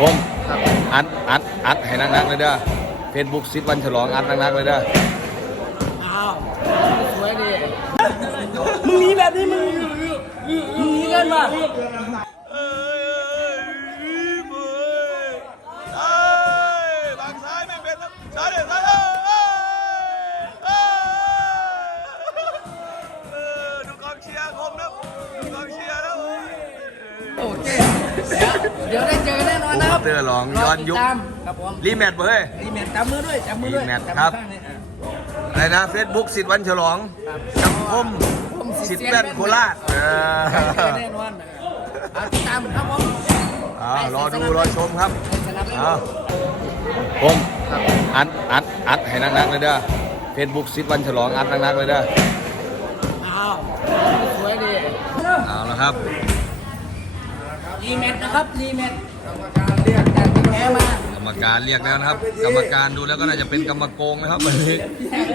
ผมครับอัดอัดอัดให้นักๆเลยเด้อเฟซบุ๊กซิดวันฉลองอัดนักๆเลยเด้ออ้าวสวยดีมึงหนีแบบนี้มึงมึงหนีกันมาบางซ้ายไม่เป็นแล้วซ้ายเด็ดซ้าย เตอร์หลองย้อนยุครติดตามครับผมรีแมทเว้ย รีแมทจับมือด้วยจับมือด้วยรีแมทจัครับข้างนี้อะอะไรนะเฟซบุ๊กสิทธิ์วันฉลองครับกับคมผมสิทธิ์แว่นโคราชเอได้เจออแน่นอนนะครับอะติดตามครับผมอ่ารอดูรอชมครับสนับสนุนอ่าผมครับอัดอัดอัดให้นักๆเลยเด้อเฟซบุ๊กสิทธิ์วันฉลองอัดนักๆเลยเด้อ อ้าวสวยดี เอาละครับ รีแมทนะครับรีแมทกรรมการเรียกจากที่แพ้มากรรมการเรียกแล้วนะครับ กรรมการดูแล้วก็น่าจะเป็นกรรมโกงนะครับวันนี้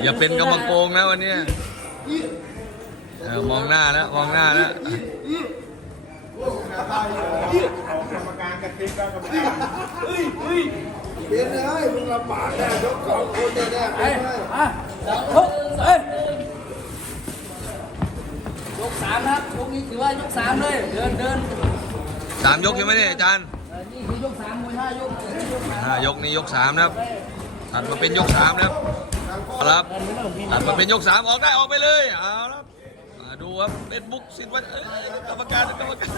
อย่าเป็นกรรมโกงนะวันนี้เออมองหน้าแล้วมองหน้าแล้วเอ้ยอะยกเอ้ยยกสามนะครับยกนี้ถือว่ายกสามเลย เดินเดิน สามยกใช่ไหมเนี่ยอาจารย์เออนี่คือยกสามมวยห้ายกยกสามอ่ายกนี้ยกสามนะครับถัดมาเป็นยกสามนะครับเอาละครับเดินไม่ต้องมีถัดมาเป็นยกสามออกได้ออกไปเลยเอาละครับอ่าดูครับเฟซบุ๊กสิทธิ์วันเอ้ยกรรมการกรรมการ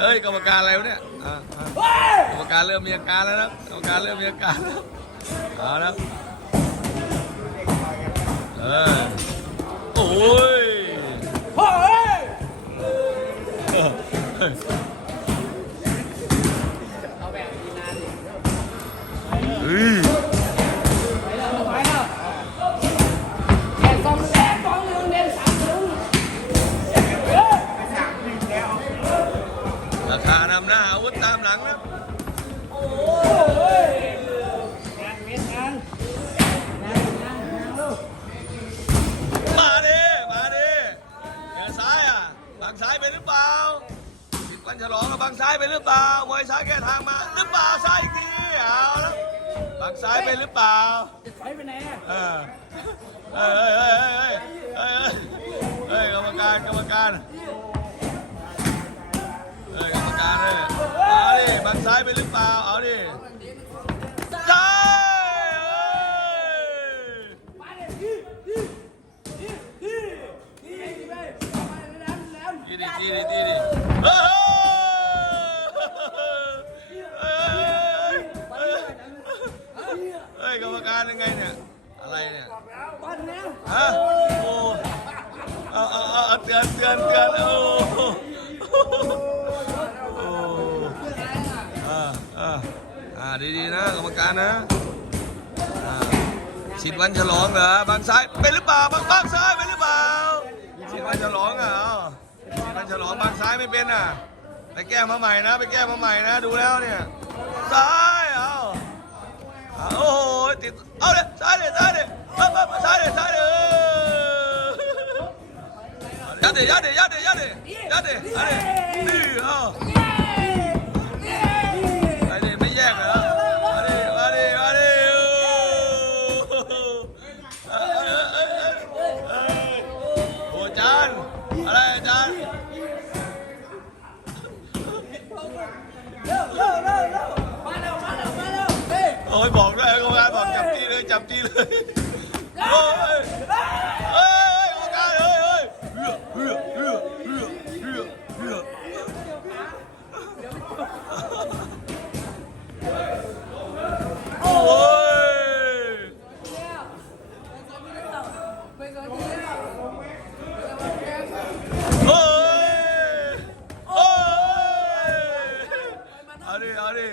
เอ้ยกรรมการอะไรวะเนี่ยอ่าอ่ากรรมการเริ่มมีอาการแล้วนะครับกรรมการเริ่มมีอาการแล้วเอาละครับเออโอ้ยเฮ้ย ราคานำหน้าอาวุธตามหลังนะโอ้ยงานเม็ดงานงานงานมาดิมาดิเดี๋ยวซ้ายอะบังซ้ายไปหรือเปล่าปิดวันฉลองกับบังซ้ายไปหรือเปล่ามวยซ้ายแก้ทางมาหรือเปล่าซ้ายอีกทีเอาแล้วบังซ้ายไปหรือเปล่าจะถอยไปไหนอะเออเฮ้ยเฮ้ยเฮ้ยเฮ้ยเฮ้ยเฮ้ยกรรมการกรรมการ เฮ้ยกรรมกาเลยเอาดิบังซ้ายไปหรือเปล่า เอาดิซ้ายเอ้ยดีดิดีดิดีดิเฮ้ยเฮ้ยกรรมการยังไงเนี่ย อะไรเนี่ยฮะโอ้เอาเอาเอาเตือนเตือนเตือนโอ้ ดีๆนะกรรมการนะอ่าสิทธิ์วันฉลองเหรอบางซ้ายเป็นหรือเปล่าบางบางซ้ายเป็นหรือเปล่าสิทธิ์วันฉลองอะเอาสิทธิ์วันฉลองบางซ้ายไม่เป็นอะไปแก้มาใหม่นะ ไปแก้มาใหม่นะ ดูแล้วเนี่ยซ้ายเอาเอาโอ้โหติดเอาเลยซ้ายเลยซ้ายเลยปั๊บปั๊บซ้ายเลยซ้ายเลยยัดเดยัดเดยัดเดยัดเดยัดเดยัดเดนี่เอ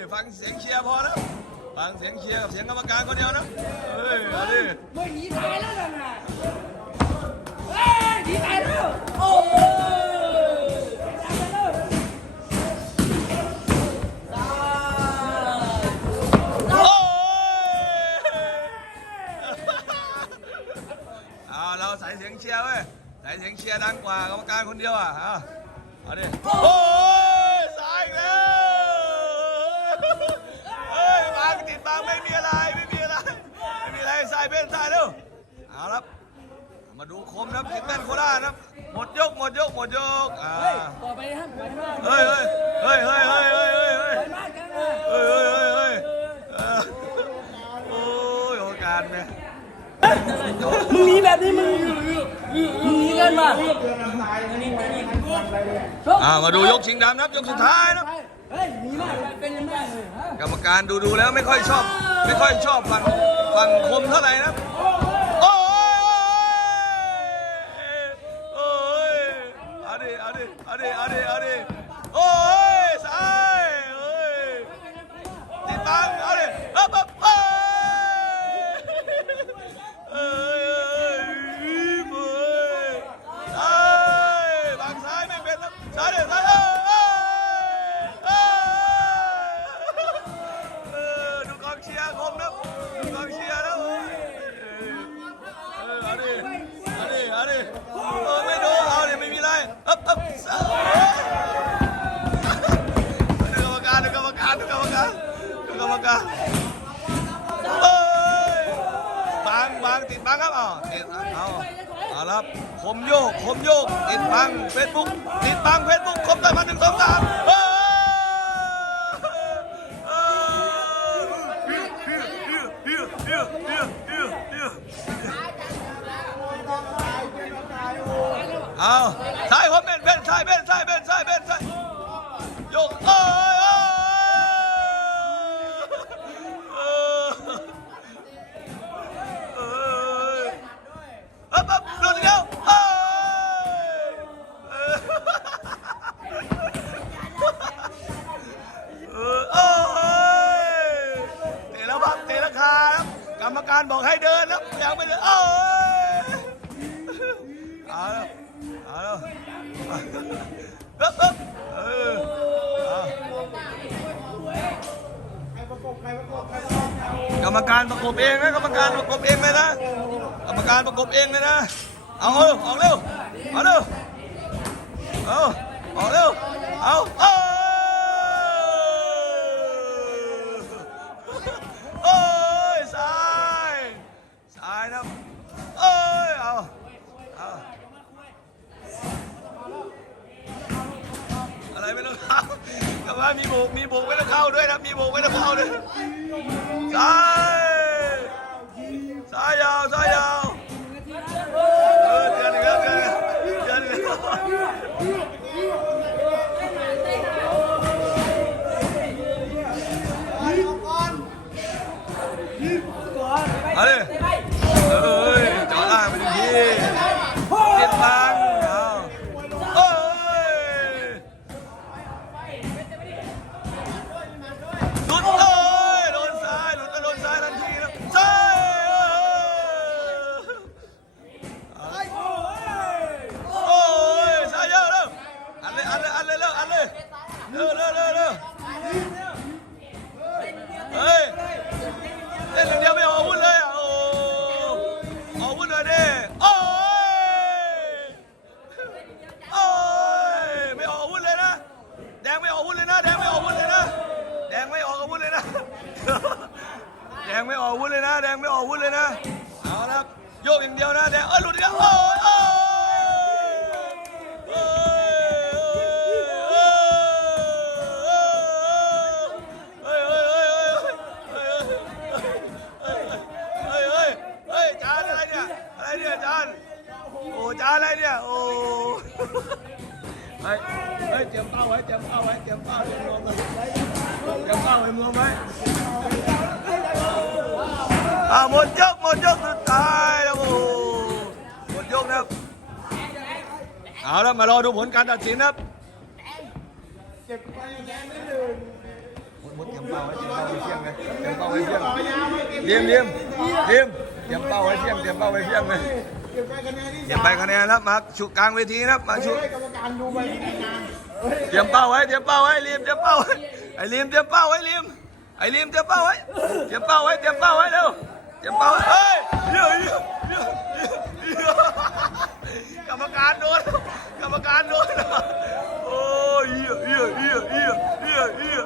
Vang sẽ ฟังเสียงเชียร์กับเสียงกรรมการคนเดียวนะเฮ้ยเอาดิไม่หนีตายแล้วนะ เฮ้ยหนีตายแล้ว โอ้ยตายแล้วโอ้ยเอาเราใส่เสียงเชียร์เว้ยใส่เสียงเชียร์ดังกว่ากรรมการคนเดียวอะเอาเอาดิโอ้ เอาละมาดูคมนะครับกินแป้นโคราชนะครับ หมดยกหมดยกหมดยกอ่าเฮ้ยต่อไปครับไปมากเฮ้ยเฮ้ยเฮ้ยเฮ้ยเฮ้ยเฮ้ยเฮ้ยเฮ้ยไปมากกันนะเฮ้ยเฮ้ยเฮ้ยเฮ้ยเออโอ้ยโอกาสเนี่ยมึงหนีแบบนี้มึงมึงหนีกันมาอ่ามาดูยกชิงดำนะครับยกสุดท้ายนะครับเฮ้ยหนีมากเป็นยังไงเลยฮะกรรมการดูดูแล้วไม่ค่อยชอบ ไม่ค่อยชอบฝั่งฝั่งคมเท่าไหร่นะ 아래 아래 บางครับอ๋อติดเอาเอาละครับคมโยกคมโยกติดบังเฟซบุ๊กติดบังเฟซบุ๊กคมได้มาหนึ่งสองสามเอ้ยเอาซ้ายผมเป็นเป็นซ้ายเป็นซ้ายเป็นซ้ายเป็นซ้ายยกเอ้ยารบอกให้เดินครับยังไม่เดินเอ้ยเอาแล้วเอาแล้วเอ๊บเอ๊บเออเอากรรมการประกบเองนะกรรมการประกบเองเลยนะกรรมการประกบเองเลยนะเอาเอาออกเร็วเอาเร็วเอาออกเร็วเอาเอา บว่ามีโบกมีโบกไม่ต้องเข้าด้วยนะมีโบกไม่ต้องเข้าด้วยสา ไม่ออกวุธเลยนะ แดงไม่ออกวุธเลยนะ เอาละครับ โยกอย่างเดียวนะ แดง เอ้ยหลุดอีกแล้วโอ้ยโอ้ยโอ้ยโอ้ยโอ้ยโอ้ยโอ้ยโอ้ยโอ้ยโอ้ยโอ้ยเฮ้ยเฮ้ยเฮ้ยจานอะไรเนี่ยอะไรเนี่ยจานโอ้จานอะไรเนี่ยโอ้เฮ้ยเฮ้ยเตรียมเป้าไว้เตรียมเป้าไว้เตรียมเป้าเตรียมรวมกันเตรียมเป้าไว้รวมไว้อ่าหมดยกหมดยกสุดท้ายแล้วโอ้หมดยกนะครับเอาแล้วมารอดูผลการตัดสินนะครับหมดเตรียมเป้าไว้เตรียมเป้าไว้เที่ยงไงเตรียมเป้าไว้เที่ยงเลียมเลียมเลียมเตรียมเป้าไว้เที่ยงเตรียมเป้าไว้เที่ยงเลยเตรียมไปคะแนนแล้วมาชุกลางเวทีนะครับมาชุเตรียมเป้าไว้เตรียมเป้าไว้เลียมเตรียมเป้าไว้ไอ้เลียมเตรียมเป้าไว้เลียมไอ้เลียมเตรียมเป้าไว้เตรียมเป้าไว้เตรียมเป้าไว้เร็ว เตรียมเป้าเฮ้ยเดี๋ยวเดี๋ยวเดี๋ยวเดี๋ยวกรรมการโดนกรรมการโดนโอ้ยเยเหี้ยเหี้ยเหี้ยเหี้ยเหี้ย